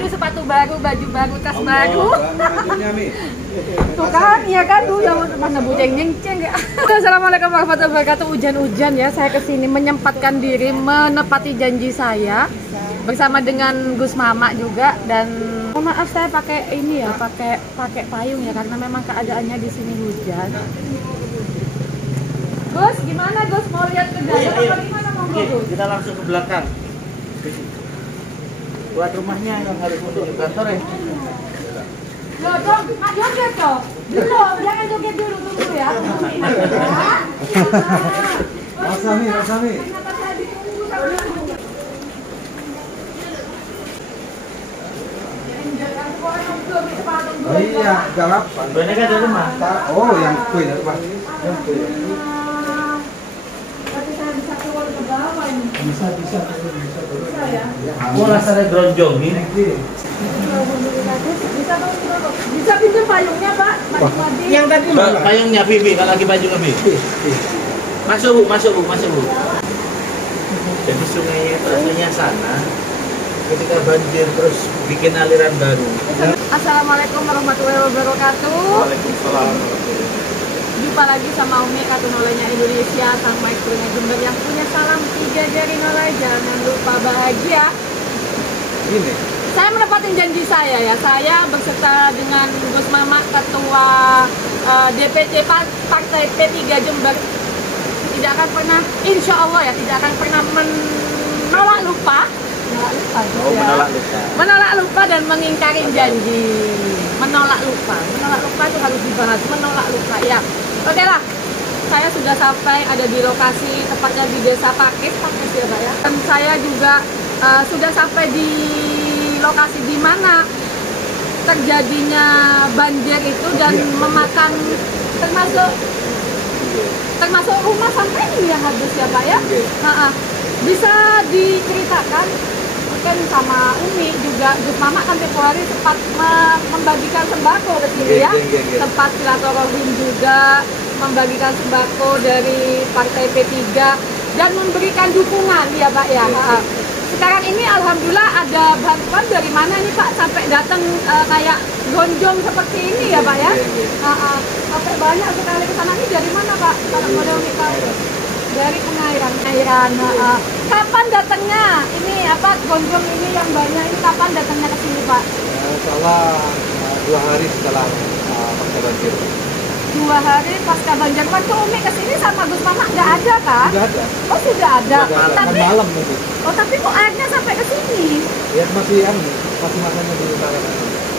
Aduh, sepatu baru, baju baru, tas baru. Tuh kan, iya kan tuh yang mana Bu ceng-ceng ya. Assalamualaikum warahmatullahi wabarakatuh. Hujan-hujan ya, saya kesini menyempatkan diri menepati janji saya bersama dengan Gus Mama juga. Dan maaf saya pakai ini ya, pakai payung ya karena memang keadaannya di sini hujan. Gus, gimana Gus, mau lihat ke dalam atau gimana monggo Gus? Kita langsung ke belakang. Buat rumahnya yang harus menuju kantor ya. Loh dong, Mak joget dong. Belum, jangan joget dulu, tunggu ya. Rasami. Kenapa saya ditunggu sama Oh iya, galap. Banyak kan dari rumah. Oh, yang kue dari rumah. Tapi saya bisa keluar ke bawah ini. Bisa. Bisa ya? Mau rasanya dronjong ini. Bisa pinjam payungnya Pak? Yang tadi payungnya Bibi, kalau lagi baju lebih. Masuk bu. Jadi sungai itu aslinya sana. Ketika banjir terus bikin aliran baru. Assalamualaikum warahmatullahi wabarakatuh. Waalaikumsalam. Jumpa lagi sama Umi Katunolenya Indonesia, sang maestrunya Jember yang punya salam 3 jari nolai. Jangan lupa bahagia. Ini. Saya menepatin janji saya ya. Saya berserta dengan Gus Mama, Ketua DPC Partai P3 Jember, tidak akan pernah, insya Allah ya, tidak akan pernah menolak lupa. Menolak lupa dan mengingkari janji. Menolak lupa itu harus dibahas. Menolak lupa ya. Oke lah, saya sudah sampai ada di lokasi, tepatnya di Desa Pakis ya Pak ya. Dan saya juga sudah sampai di lokasi di mana terjadinya banjir itu dan memakan termasuk rumah sampai ini ya habis ya Pak ya. Bisa diceritakan mungkin sama Umi juga, Gus Mama kan tempoh hari sempat membagikan sembako ke sini ya, sempat silaturahim juga membagikan sembako dari Partai P3 dan memberikan dukungan ya Pak ya. Sekarang ini alhamdulillah ada bantuan dari mana nih Pak sampai datang kayak gonjong seperti ini ya Pak ya. Sampai banyak sekali ke sana. Ini dari mana Pak? Kalau boleh Umi Pak? Dari Pengairan. Kapan datangnya? Ini apa gonjong ini yang banyak ini kapan datangnya ke sini Pak? Salah 2 hari setelah pasca banjir. 2 hari pasca banjir. Waktu Umi kesini sama Gus Mama nggak ada kan? Sudah ada. Oh sudah ada. Tapi malam itu. Oh tapi kok airnya sampai ke sini? Ya masih masanya di utara.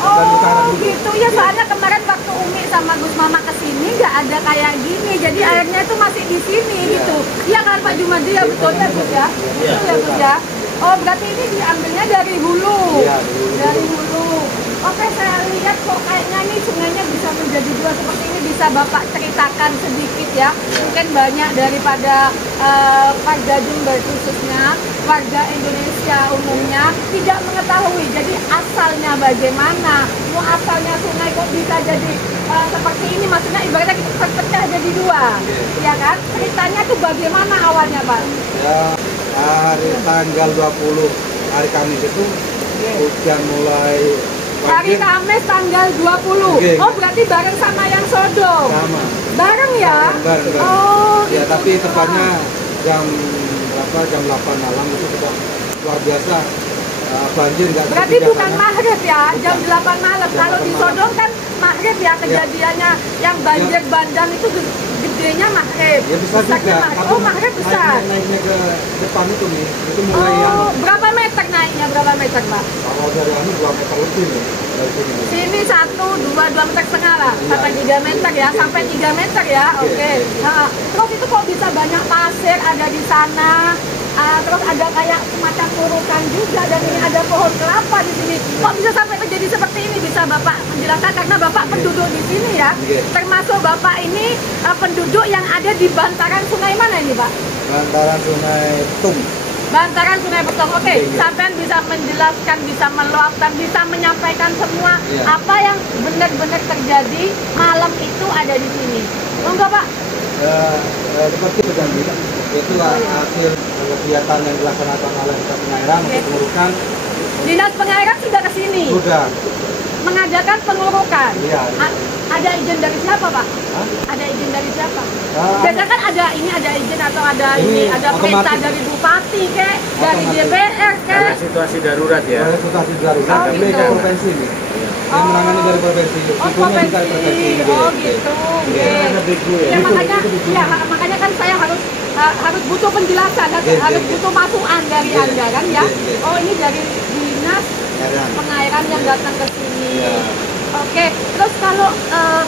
Oh gitu ya, soalnya kemarin waktu Umi sama Gus Mama kesini nggak ada kayak gini, jadi airnya itu masih di sini gitu. Iya kan Pak Jumadi ya, betul ya Gus ya? Betul ya Gus ya? Oh berarti ini diambilnya dari hulu? Iya, dari hulu. Oke, saya lihat kok kayaknya ini sungainya bisa menjadi 2 seperti ini. Bisa Bapak ceritakan sedikit ya? Mungkin banyak daripada warga Jember khususnya, warga Indonesia umumnya tidak mengetahui. Jadi asalnya bagaimana? Mau asalnya sungai kok bisa jadi seperti ini? Maksudnya ibaratnya kita terpecah jadi 2, ya kan? Ceritanya tuh bagaimana awalnya Pak? Ya, hari tanggal 20 hari Kamis itu hujan mulai hari Kamis tanggal 20. Oh berarti bareng sama yang Sodom. Sama. Bareng ya? Bareng. Oh ya gitu. Tapi tepatnya jam 8 malam itu sudah luar biasa banjir. Berarti bukan maghrib ya, jam 8 malam. Kalau di Sodom kan maghrib ya kejadiannya, yang banjir bandang itu gedenya maghrib. Ya bisa juga. Oh maghrib besar. Naiknya ke depan itu nih, itu mulai berapa meter naiknya, berapa meter Pak? Kalau dari 2 meter lebih nih, dari sini. Sini 1, 2 meter setengah lah, sampai 3 meter ya, sampai 3 meter ya, oke. Terus itu kok bisa banyak pasir ada di sana, terus ada kayak semacam turukan juga, dan ini ada pohon kelapa di sini. Kok bisa sampai terjadi seperti ini? Bisa Bapak menjelaskan karena Bapak penduduk di sini ya, termasuk Bapak ini penduduk yang ada di bantaran sungai mana ini Pak? Bantaran Sungai Tung. Bantaran Sungai Betung. Oke, sampean bisa menjelaskan, bisa meluapkan, bisa menyampaikan semua apa yang benar-benar terjadi malam itu ada di sini. Monggo Pak. Seperti berjanji, itulah hasil kegiatan yang dilaksanakan oleh Desa Pengairan untuk menurunkan Dinas Pengairan sudah ke sini. Sudah. Mengadakan pengurukan. Iya. Ada izin dari siapa, Pak? Hah? Ada izin dari siapa? Ah, Biasanya kan ada izin atau ada Ini ada perintah otomatis. dari bupati kek, dari Otomatis. DPR Karena kek. situasi darurat ya. Dari situasi darurat, Oh, kami gitu. ke provinsi nih. Yang menangani dari provinsi. Oh, Itunya bisa provinsi. provinsi. Oh, gitu. Iya. Oke. Ada biku ya. Ya, Itu, makanya itu biku. ya makanya kan saya harus butuh penjelasan, harus butuh masukan dari Iya, Anda kan ya. iya. Oh, ini dari Dinas Pengairan. Pengairan yang datang ke sini. Iya. Oke, terus kalau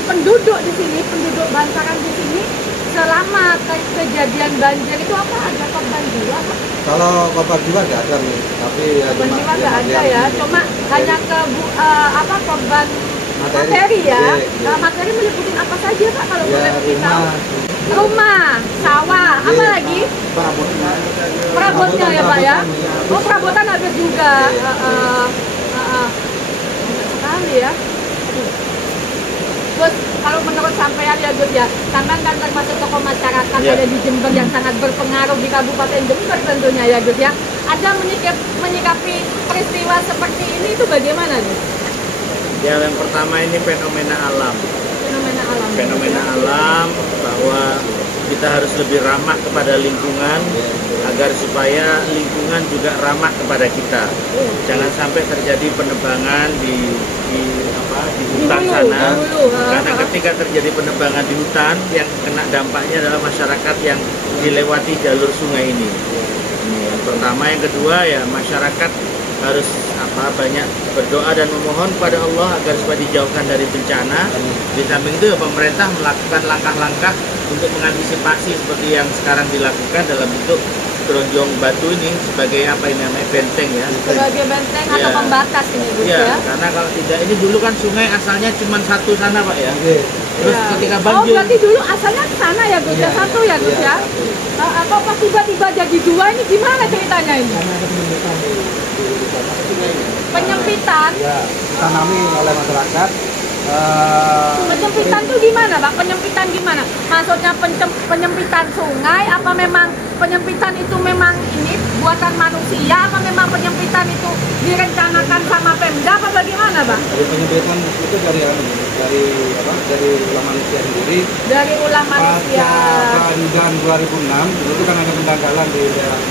penduduk di sini, penduduk Bantaran di sini selama kejadian banjir itu apa ada korban jiwa? Pak? Kalau korban jiwa nggak ada nih, tapi ya Korban cuma jiwa ya nggak ada material ya, ini. cuma hanya ke korban Materi. materi ya. Iya, iya. Materi meliputin apa saja Pak kalau Ya boleh beritahu? rumah. Rumah, sawah, apa Iya. lagi? Perabotnya. Perabotan ya Pak ya? Perabotan, Oh perabotan ada juga. Iya. Banyak sekali ya. Gus, kalau menurut sampean ya Gus ya, sampean kan termasuk tokoh masyarakat Iya. ada di Jember yang sangat berpengaruh di Kabupaten Jember tentunya ya Gus ya. Ada menyikapi peristiwa seperti ini itu bagaimana Gus? Ya, yang pertama ini fenomena alam. Fenomena alam. Fenomena alam bahwa kita harus lebih ramah kepada lingkungan agar supaya lingkungan juga ramah kepada kita. Jangan sampai terjadi penebangan di hutan Di hulu, sana. di hulu, Karena ketika terjadi penebangan di hutan, yang kena dampaknya adalah masyarakat yang dilewati jalur sungai ini. Ini yang pertama, yang kedua ya masyarakat harus banyak berdoa dan memohon kepada Allah agar supaya dijauhkan dari bencana. Di samping itu ya, pemerintah melakukan langkah-langkah untuk mengantisipasi seperti yang sekarang dilakukan dalam bentuk keronjong batu ini sebagai apa ini namanya benteng ya. Sebagai benteng atau Iya. pembatas ini Gus Iya, ya. karena kalau tidak ini dulu kan sungai asalnya cuma satu sana Pak ya. Iya. Terus Iya. ketika Oh banjir, berarti dulu asalnya ke sana ya Gus ya, Iya. satu ya Gus Iya, ya. satu. Atau pas tiba-tiba jadi dua ini gimana ceritanya ini? Karena ada penyempitan di sana sungai ini. Penyempitan. Ya, ditanami oleh masyarakat. Penyempitan tuh gimana, Pak? Penyempitan gimana? Maksudnya penyempitan sungai apa memang penyempitan itu memang ini buatan manusia apa memang penyempitan itu direncanakan sama Pemda apa bagaimana, Pak? Dari penyempitan itu dari dari ulah manusia sendiri. Dari ulah manusia. Pasca Bandan 2006 itu kan ada pendangkalan di daerah.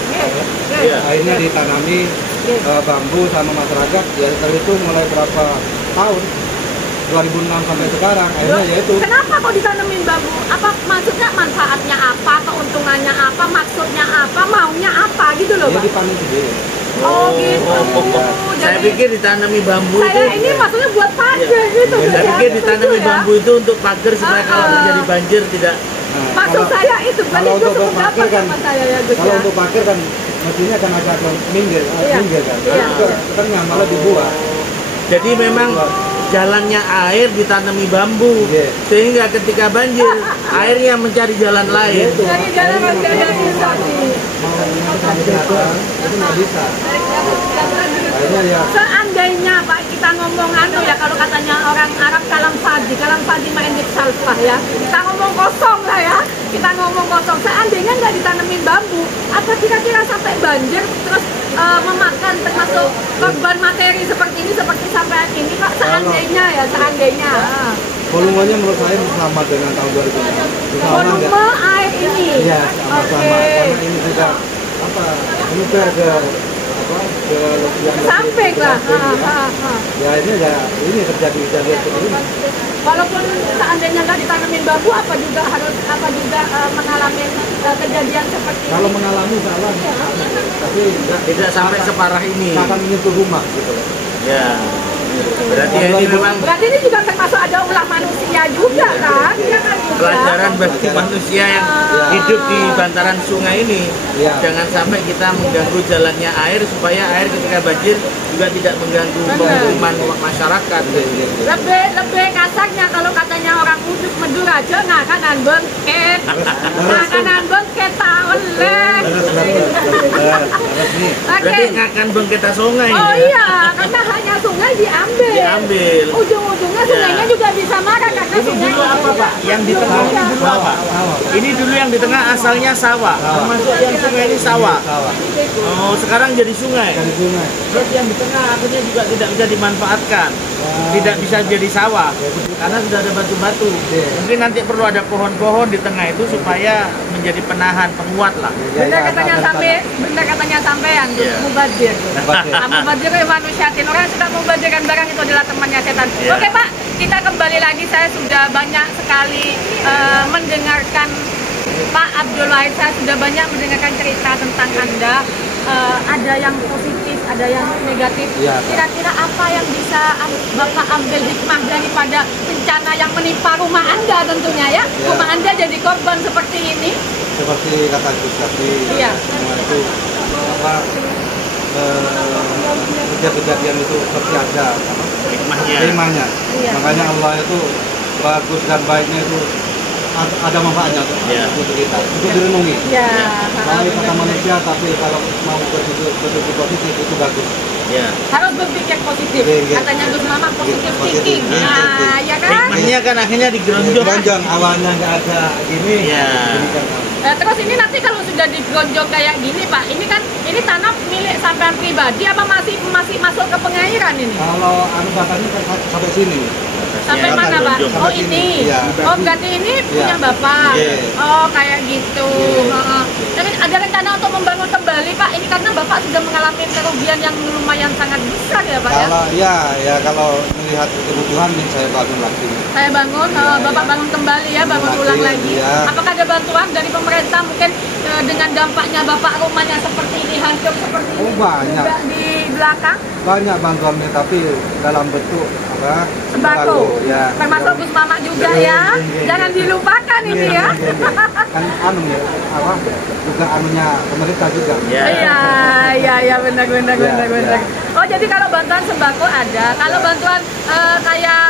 Iya. Akhirnya ditanami bambu sama masyarakat. Ya terhitung mulai berapa tahun? 2006 sampai sekarang. Akhirnya yaitu Kenapa kok ditanemin bambu? Apa maksudnya manfaatnya apa? Keuntungannya apa? Maksudnya apa? Maunya apa gitu loh, dia Pak? dipanen sendiri. Oh, gitu. Saya Jadi pikir ditanami bambu saya itu. ini maksudnya buat pagar gitu. Saya ya. pikir ditanami Setuju ya? bambu itu untuk pagar supaya kalau terjadi banjir tidak. Nah, Maksud saya itu berarti kalau itu untuk sependapat berpakir kan, sama saya ya Gus kalau ya. untuk pakir kan mestinya kan agak minggir, Iya. minggir kan. Iya. Itu tengah malah dibuat. Jadi memang jalannya air ditanami bambu, Iya. sehingga ketika banjir airnya mencari jalan lain. Itu. Dari jalan organisasi. Mau nyalakan binatang itu nggak bisa. Akhirnya ya Seandainya Pak kita ngomong ya kalau katanya orang Arab kalam fadi ma'indik salfah ya. Kita ngomong kosong lah ya. Kita ngomong kosong. Seandainya nggak ditanemin bambu, apa kira-kira sampai banjir terus memakan termasuk korban materi seperti ini seperti sampai ini Pak? Seandainya ya, seandainya. volumenya menurut saya sama dengan tahun 2006. Volume air ini. Iya, sama-sama. Karena ini juga menyebar ke yang Samping lah. Ya ini ya ini terjadi seperti ini. Walaupun seandainya nggak ditanamin bambu, apa juga mengalami kejadian seperti ini. Kalau mengalami salah, tapi Tidak sampai separah ini. akan menyentuh rumah gitu. Ya, berarti ya ini memang Berarti ini juga termasuk ada ulah manusia juga kan? Iya kan juga. pelajaran bagi manusia yang hidup di bantaran sungai ini. Iya. Jangan sampai kita mengganggu jalannya air supaya air ketika banjir juga tidak mengganggu pemukiman masyarakat. Lebih kasarnya kalau katanya orang Kudus Madura aja ngakanan bengket. Ngakanan bengket Pak boleh. Oke. Berarti nggak akan bengketa sungai. Oh ya? iya, karena hanya sungai diambil. Ujung-ujungnya sungainya juga bisa marah karena Ini sungai. dulu apa Pak? Yang di tengah ini dulu apa? Ini dulu yang di tengah asalnya sawah. Termasuk yang sungai ini sawah. Oh, sekarang jadi sungai. Dari sungai. Terus yang di tengah akhirnya juga tidak bisa dimanfaatkan. Tidak bisa jadi sawah karena sudah ada batu-batu. Mungkin nanti perlu ada pohon-pohon di tengah itu supaya menjadi penahan, penguat lah. Bener katanya sampean tuh, Iya. mubazir. Mubazir manusiatin, orang yang suka mubazirkan barang itu adalah temannya setan. Iya. Oke Pak, kita kembali lagi. Saya sudah banyak sekali mendengarkan Pak Abdul Wahid, saya sudah banyak mendengarkan cerita tentang Anda. Ada yang positif, ada yang negatif. Iya, Pak. Kira-kira apa yang bisa Bapak ambil hikmah daripada bencana yang menimpa rumah Anda tentunya ya? Iya. Rumah Anda jadi korban seperti ini. Seperti kata Gus tadi, Iya. semua itu apa kejadian itu pasti ada apa, Hikmahnya. hikmahnya. Iya. Makanya Allah itu bagus dan baiknya itu ada manfaatnya Iya. untuk kita, untuk direnungi. Ya, Kalau kata manusia, tapi kalau mau berpikir positif itu bagus. Ya. harus berpikir positif. Iya. Katanya Gus Mama positif Positif thinking. thinking. Nah, ya kan? Hikmahnya kan akhirnya digeronjong. Keranjang awalnya nggak ada gini. Iya. jadikan Terus ini nanti kalau sudah digonjong kayak gini Pak, ini kan ini tanah milik sampean pribadi apa masih masuk ke pengairan ini? Kalau anu batangnya sampai sini. Sampai Ya, mana Pak? digonjong. Oh Sampai ini. sini, iya. Oh berarti ini punya Iya. Bapak. Iya. Oh kayak gitu. Iya. Heeh. Tapi ada rencana untuk membangun kembali Pak. Ini karena Bapak sudah mengalami kerugian yang lumayan sangat besar ya Pak ya. Kalau ya kalau melihat kebutuhan nih saya bangun lagi. Saya bangun, Bapak bangun kembali ya, bangun Bangun ulang lagi, lagi. iya. Apakah ada bantuan dari pemerintah mungkin dengan dampaknya Bapak rumahnya seperti ini, hancur seperti Oh, ini banyak. juga di belakang? Banyak bantuannya tapi dalam bentuk apa? Sembako, ya. termasuk Gus Mama juga Iya, ya. iya, iya. Jangan dilupakan ini ya. Kan anu ya apa? Juga anunya pemerintah juga. Ya. Iya, benar. Iya. Oh, jadi kalau bantuan sembako ada, kalau bantuan kayak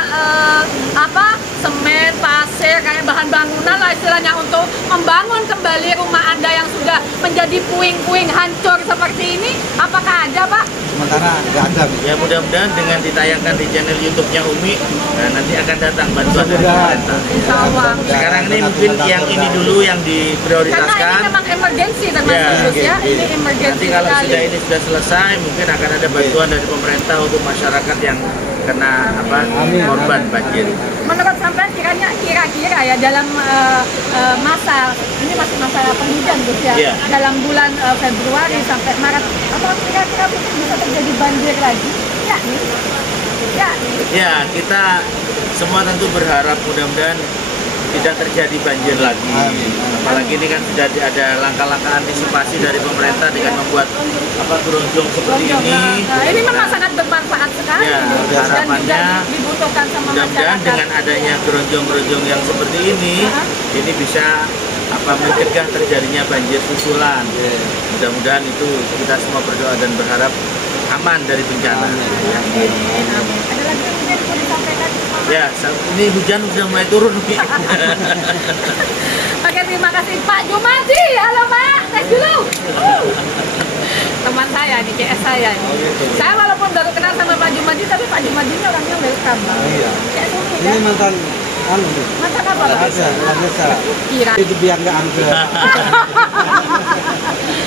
apa? Semen, pasir, kayak bahan bangunan lah istilahnya untuk membangun kembali rumah Anda yang sudah menjadi puing-puing hancur seperti ini, apakah ada, Pak? Sementara nggak ada. Nih. Ya mudah-mudahan dengan ditayangkan di channel YouTube-nya Umi, nah, nanti akan datang bantuan dari Mudah-mudahan. pemerintah. Insya Allah. Sekarang ini mungkin yang ini dulu yang Karena ini diprioritaskan. memang emergensi termasuk Ya, Gus ya. Ini emergensi Nanti kalau sekali. sudah ini sudah selesai, mungkin akan ada bantuan dari pemerintah untuk masyarakat yang kena apa Amin. korban banjir. Menurut sampean kira-kira ya dalam masa ini masih masa penghujan Gus ya, Iya. dalam bulan Februari sampai Maret, apa kira-kira mungkin bisa terjadi banjir lagi? Ya nih, ya nih. Ya, kita semua tentu berharap mudah-mudahan tidak terjadi banjir lagi. Amin. Apalagi ini kan sudah ada langkah-langkah antisipasi dari pemerintah dengan membuat apa geronjong seperti Gonjong. ini. Nah, ini memang sangat bermanfaat sekali Ya, dan juga harapannya dibutuhkan sama mudah-mudahan masyarakat. dengan adanya geronjong-geronjong yang seperti ini bisa apa mencegah terjadinya banjir susulan. Mudah-mudahan itu kita semua berdoa dan berharap aman dari bencana. Amin. Ada lagi yang mungkin perlu disampaikan? Ya, ini hujan sudah mulai turun. Umi. Oke, terima kasih Pak Jumadi. Halo Pak, tes dulu. Teman saya nih, CS saya nih. Saya walaupun baru kenal sama Pak Jumadi, tapi Pak Jumadi ini orangnya welcome. Iya. Kayak Sumi Ini kan? mantan anu nih. Mantan apa Pak? Ada saya. Kira. Itu biar nggak angker.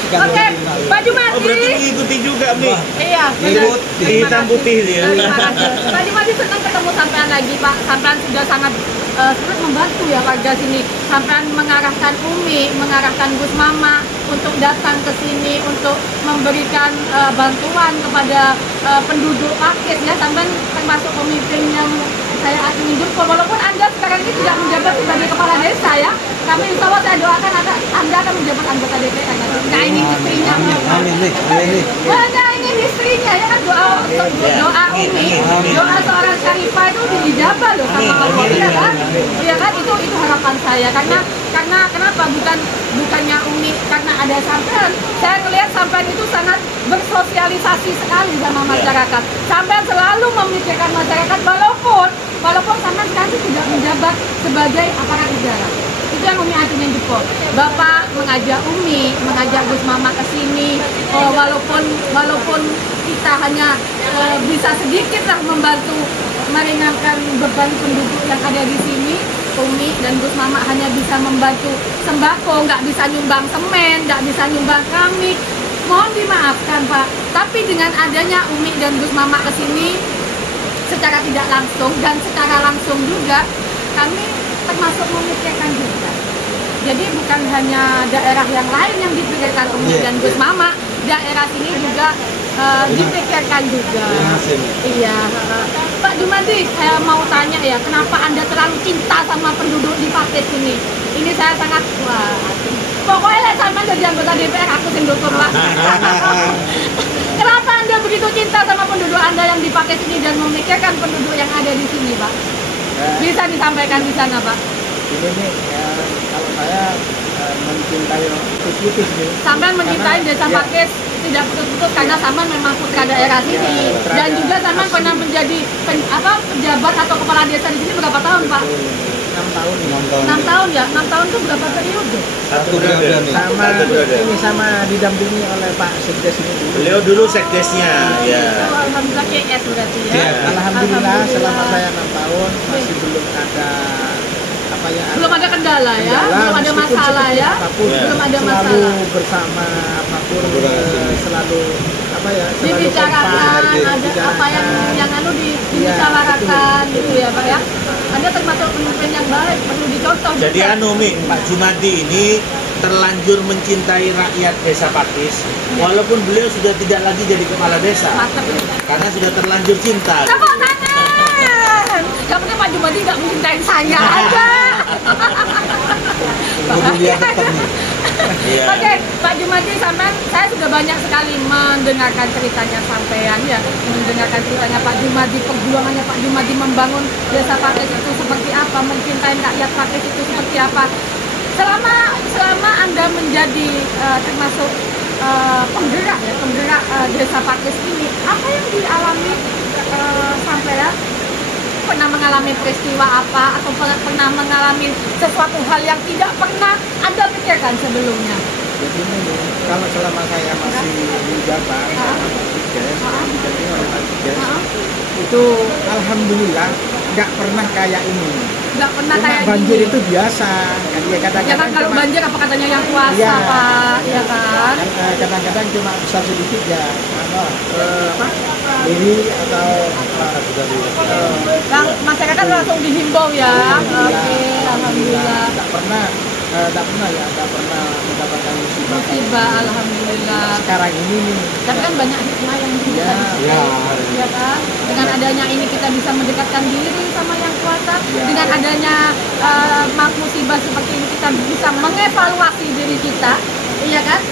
Oke, Pak Jumadi. Oh, berarti mengikuti juga, Mi. Iya, Ngikut. Di hitam putih dia. Terima kasih. Pak Jumadi senang ketemu sampean lagi Pak. Sampean sudah sangat membantu ya warga sini. Sampean mengarahkan Umi, mengarahkan Gus Mama untuk datang ke sini untuk memberikan bantuan kepada penduduk Pakis ya. Sampean termasuk pemimpin yang saya ingin jumpa. Walaupun Anda sekarang ini tidak menjabat sebagai kepala desa ya. Kami insya Allah saya doakan Anda akan menjabat anggota DPR. Nggak ingin istrinya. Amin nih. Amin nih. Nggak ingin istrinya ya kan doa Umi, doa seorang syarifah itu dijabah loh sama Allah ya kan? Iya kan itu harapan saya karena kenapa bukannya Umi karena ada sampean, saya ngelihat sampean itu sangat bersosialisasi sekali sama masyarakat. Sampean selalu memikirkan masyarakat walaupun sampean sekarang tidak menjabat sebagai aparat negara. Itu yang Umi ajuin jempol. Bapak mengajak Umi, mengajak Gus Mama ke sini, walaupun kita hanya bisa sedikit lah membantu meringankan beban penduduk yang ada di sini. Umi dan Gus Mama hanya bisa membantu sembako, nggak bisa nyumbang semen, nggak bisa nyumbang keramik. Mohon dimaafkan Pak, tapi dengan adanya Umi dan Gus Mama ke sini secara tidak langsung dan secara langsung juga kami termasuk memikirkan juga. Jadi bukan hanya daerah yang lain yang dipikirkan Umi dan Gus Mama, daerah sini juga dipikirkan juga. Iya. Pak Jumadi, saya mau tanya ya, kenapa Anda terlalu cinta sama penduduk di Pakis ini? Ini saya sangat pokoknya sama jadi anggota DPR aku sing dukung Pak. Kenapa Anda begitu cinta sama penduduk Anda yang di Pakis ini dan memikirkan penduduk yang ada di sini, Pak? Bisa disampaikan di sana, Pak? Ini nih, kalau saya mencintai putus nih. Sampai mencintai desa Pakis tidak putus-putus karena Saman memang putra daerah sini. Dan juga Saman pernah menjadi pejabat atau kepala desa di sini berapa tahun, Pak? 6 tahun. 6 tahun ya? 6 tahun itu berapa periode? Satu periode. Sama didampingi oleh Pak Sekdes ini. Beliau dulu sekdesnya, ya. Oh, alhamdulillah KS berarti ya. Alhamdulillah selama saya 6 tahun masih belum ada belum ada kendala ya, belum ada masalah ya, belum ada masalah. Selalu bersama apapun, selalu dibicarakan, ada apa yang dibicarakan gitu ya Pak ya. Anda termasuk pemimpin yang baik, perlu dicontoh. Jadi Mi, Pak Jumadi ini terlanjur mencintai rakyat desa Pakis, walaupun beliau sudah tidak lagi jadi kepala desa, karena sudah terlanjur cinta. Tepuk tangan. Yang penting Pak Jumadi nggak mencintai saya aja. Oke, Pak Jumadi, sampai saya sudah banyak sekali mendengarkan ceritanya sampean ya, mendengarkan ceritanya Pak Jumadi, perjuangannya Pak Jumadi membangun desa Pakis itu seperti apa, mencintai rakyat Pakis itu seperti apa. Selama Anda menjadi termasuk penggerak desa Pakis ini, apa yang dialami sampean? Pernah mengalami peristiwa apa atau pernah mengalami sesuatu hal yang tidak pernah Anda pikirkan sebelumnya? Jadi kalau selama saya masih menjabat didampingi oleh Pak Sekdes, itu alhamdulillah nggak pernah kayak ini. Nggak pernah cuma kayak banjir gini. Itu biasa kan ya, kadang-kadang Ya kan kalau banjir apa katanya yang kuasa Pak, ya kan? Kadang-kadang cuma besar sedikit ya, ini atau masyarakat langsung dihimbau ya. Oke, alhamdulillah. Nggak pernah mendapatkan musibah, alhamdulillah. Sekarang ini nih. Tapi kan banyak hikmah yang bisa ya kan? Dengan adanya ini kita bisa mendekatkan diri sama yang kuasa. Dengan adanya musibah seperti ini kita bisa mengevaluasi diri kita, iya kan?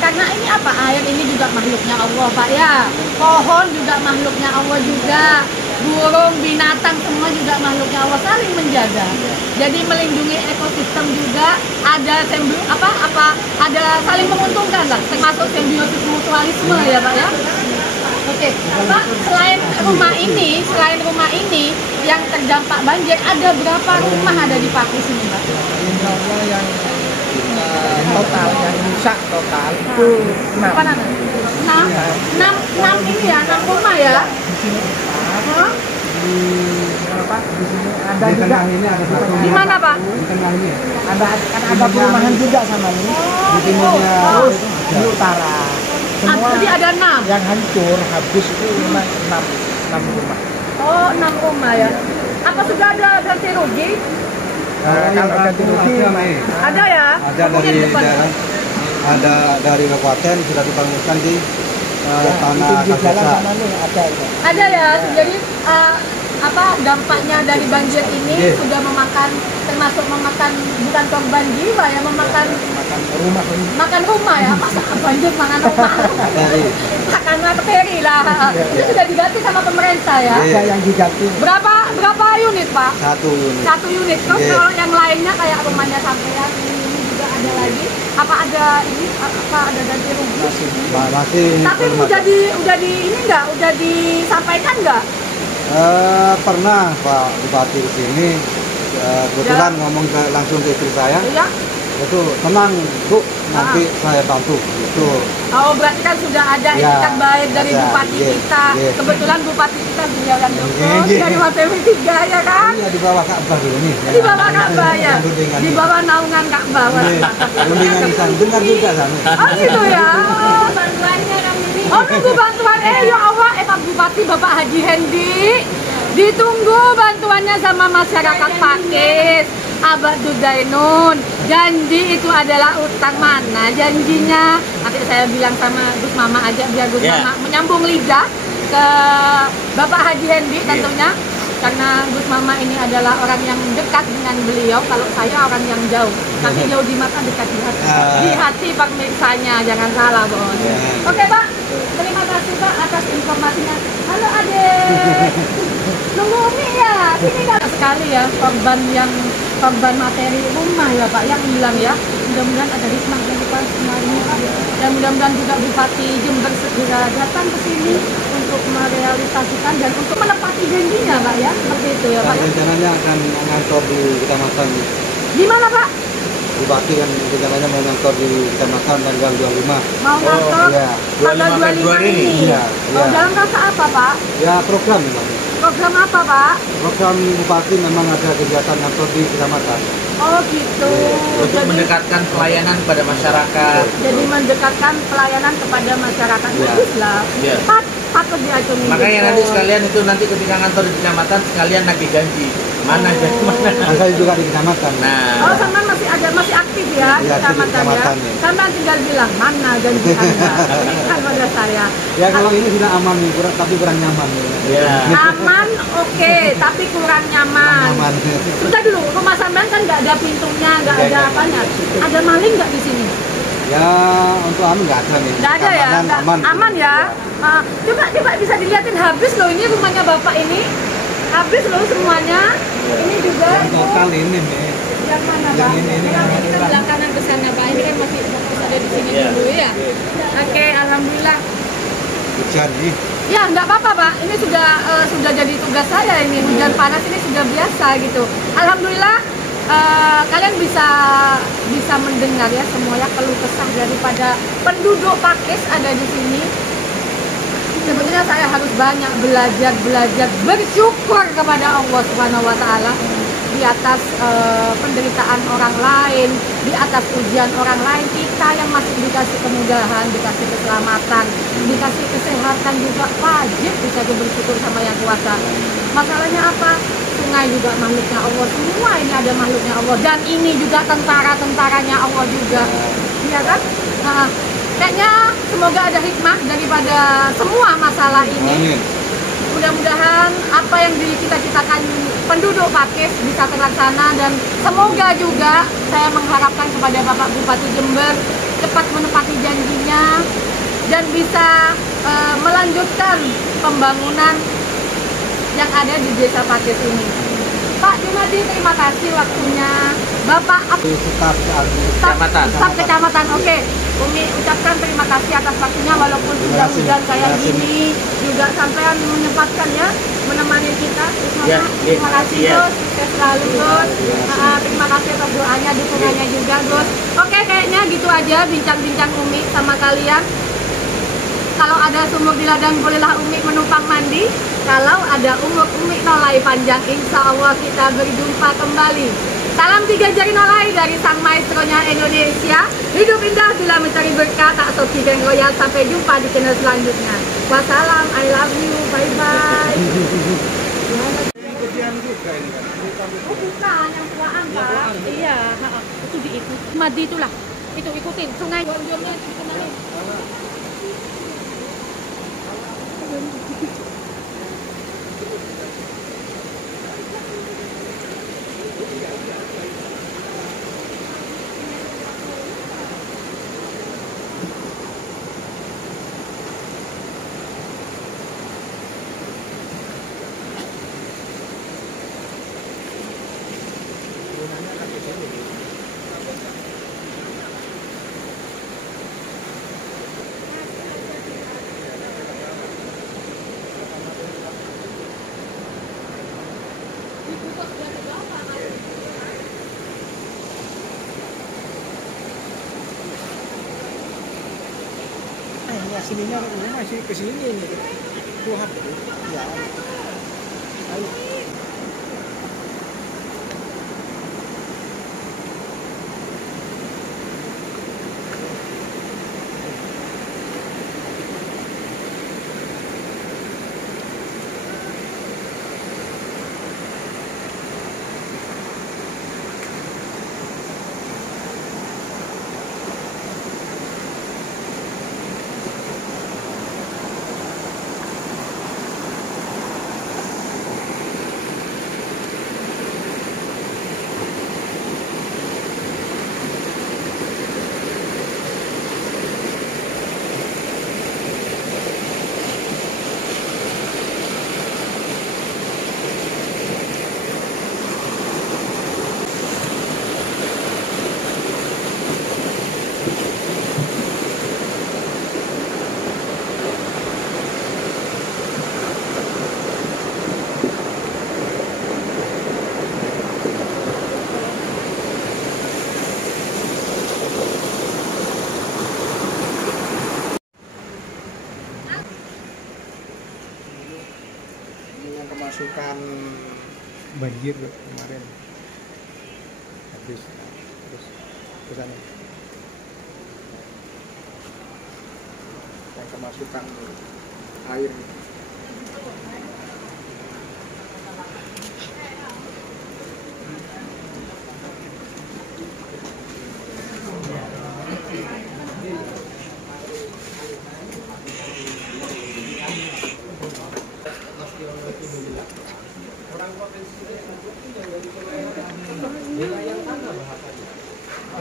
Karena ini apa? Air ini juga makhluknya Allah Pak ya. Pohon juga makhluknya Allah juga. Burung, binatang semua juga makhluknya Allah, saling menjaga. Jadi melindungi ekosistem juga, ada ada saling menguntungkan lah, termasuk simbiosis mutualisme ya Pak ya. Oke, Pak, selain rumah ini yang terdampak banjir, ada berapa rumah ada di Pakis ini Pak? Insya Allah yang total yang rusak total itu 6. Apa namanya? 6 ini ya, 6 rumah ya. Di sini ada di juga. tengah ini ada satu. Di mana Pak? Di tengah ini. Ada perumahan juga sama ini. Di timurnya. Terus di utara. Semua Jadi ada 6. yang hancur habis itu 6 rumah. Oh, 6 rumah ya. Apa sudah ada ganti rugi? Kalau ganti rugi Ada ya? Ada dari daerah, ada dari kabupaten sudah dibangunkan di tanah di jalan desa. sana nih ada itu. Ada ya. Jadi dampaknya dari banjir ini sudah termasuk memakan bukan korban jiwa ya, makan rumah ini. makan rumah ya. Masa banjir makan rumah? Makan materi lah. Itu sudah diganti sama pemerintah ya. Ada yang diganti. Berapa unit Pak? 1 unit. 1 unit. Terus kalau yang lainnya kayak rumahnya sampean ini juga ada lagi. Apa ada ganti rugi? Masih. Tapi udah disampaikan nggak? Pernah Pak Bupati di sini kebetulan ngomong langsung ke istri saya, Iya. itu tenang Bu, nanti saya bantu. Itu Oh, berarti kan sudah ada Ya, itikat baik dari ada, bupati iya, kita. iya. Kebetulan bupati kita beliau yang Iya, dukung iya. dari Matemi 3 ya kan? iya di bawah Ka'bah dulu nih. Di bawah Ka'bah ya. Rundingan Di ini. bawah naungan Ka'bah. Iya, rundingan di sana dengar juga sana. Oh gitu ya. Oh, Bantuannya kami ini. oh nunggu bantuan. Ya Allah, Pak Bupati Bapak Haji Hendi. Ditunggu bantuannya sama masyarakat Pakis. Abah Dudainun, janji itu adalah utang mana janjinya? Nanti saya bilang sama Gus Mama aja biar Gus Ya. Mama menyambung lidah ke Bapak Haji Hendi tentunya. Karena Gus Mama ini adalah orang yang dekat dengan beliau, kalau saya orang yang jauh. Tapi jauh di mata, dekat di hati. Di hati pemirsanya, jangan salah bos. Ya. Oke Pak, terima kasih Pak atas informasinya. Halo Adek. Nunggu Umi ya, sini kan sekali ya korban materi rumah ya Pak yang hilang ya. Mudah-mudahan ada hikmah dari Pak semua ini. Dan mudah-mudahan juga Bupati Jember segera datang ke sini untuk merealisasikan dan untuk menepati janjinya Pak ya. Seperti itu ya Pak. Dan rencananya akan ngantor di kecamatan. Di mana Pak? Bupati kan rencananya mau ngantor di kecamatan tanggal 25. Mau ngantor iya. tanggal 25 25 Februari ini. ini. Iya, Oh, iya. dalam rangka apa Pak? Ya program memang. Program apa Pak? Program Bupati memang ada kegiatan ngantor di kecamatan. Oh gitu. Untuk mendekatkan pelayanan kepada masyarakat. Jadi mendekatkan pelayanan kepada masyarakat. Ya. Bagus lah. Ya. Patut diacungi. Makanya nanti sekalian itu nanti ketika ngantor di kecamatan sekalian nagih janji. Mana janji mana? Nah, saya juga di kecamatan. Oh, Nah, sampean masih aktif ya di Iya, aktif di kecamatan ya. kecamatan, ya. Sampean tinggal bilang mana janji Anda. Berikan pada saya. Ya kalau ini sudah aman nih, tapi kurang nyaman. ya. Aman, oke, tapi kurang nyaman. Nyaman. Sebentar dulu, rumah sampean kan nggak ada pintunya, nggak ada apanya. Ada maling nggak di sini? Ya untuk aman nggak ada nih. Nggak ada ya? Keamanan Nggak- aman ya? Coba bisa dilihatin habis loh ini rumahnya Bapak ini. Habis loh semuanya. Ini juga. Yang total ini nih. Yang mana Yang Pak? ini Yang kan. kita belah kanan ke sana Pak. Ini kan masih ada di sini Iya. dulu ya. Oke, alhamdulillah. Hujan nih. Ya nggak apa-apa Pak. Ini sudah jadi tugas saya ini. Hujan panas ini sudah biasa gitu. Alhamdulillah. Kalian bisa mendengar ya semuanya keluh kesah daripada penduduk Pakis ada di sini. Sebetulnya saya harus banyak belajar bersyukur kepada Allah Subhanahu wa taala di atas penderitaan orang lain, di atas ujian orang lain. Kita yang masih dikasih kemudahan, dikasih keselamatan, dikasih kesehatan juga wajib bisa bersyukur sama yang kuasa. Masalahnya apa? Sungai juga makhluknya Allah, semua ini ada makhluknya Allah, dan ini juga tentara-tentaranya Allah juga. Iya kan? Nah, kayaknya semoga ada hikmah daripada semua masalah ini. Amin. Mudah-mudahan apa yang dicita-citakan penduduk Pakis bisa terlaksana, dan semoga juga saya mengharapkan kepada Bapak Bupati Jember cepat menepati janjinya dan bisa melanjutkan pembangunan yang ada di desa Pakis ini. Pak Junadi, terima kasih waktunya. Bapak Staf Kecamatan. Staf kecamatan, oke. Umi ucapkan terima kasih atas waktunya, walaupun sudah kasih. hujan kayak Terima kasih. gini juga sampean menyempatkan ya menemani kita. Terus Mama, Ya, terima kasih ya. Gus, sukses selalu Gus. Terima kasih atas doanya, dukungannya juga Gus. Oke, kayaknya gitu aja bincang-bincang Umi sama kalian. Kalau ada sumur di ladang bolehlah Umi menumpang mandi. Kalau ada umur Umi nolai panjang, insya Allah kita berjumpa kembali. Salam 3 jari nolai dari sang maestronya Indonesia. Hidup indah bila mencari berkah, tak soki dan royal. Sampai jumpa di channel selanjutnya. Wassalam, I love you, bye bye. Kejadian juga ini kan. Oh bukan, yang tuaan Pak. Iya, itu diikut. Madi itulah, itu ikutin. Sungai Gonjolnya itu dikenalin. Dibuka sudah ke bawah. sininya masih ke sini nih. Tuhan ya. Ayo. Ini yang kemasukan banjir kemarin habis terus kesana yang kemasukan air. Orang potensi yang tanah bahasanya.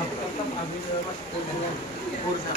Tetap ambil mas dengan kursa.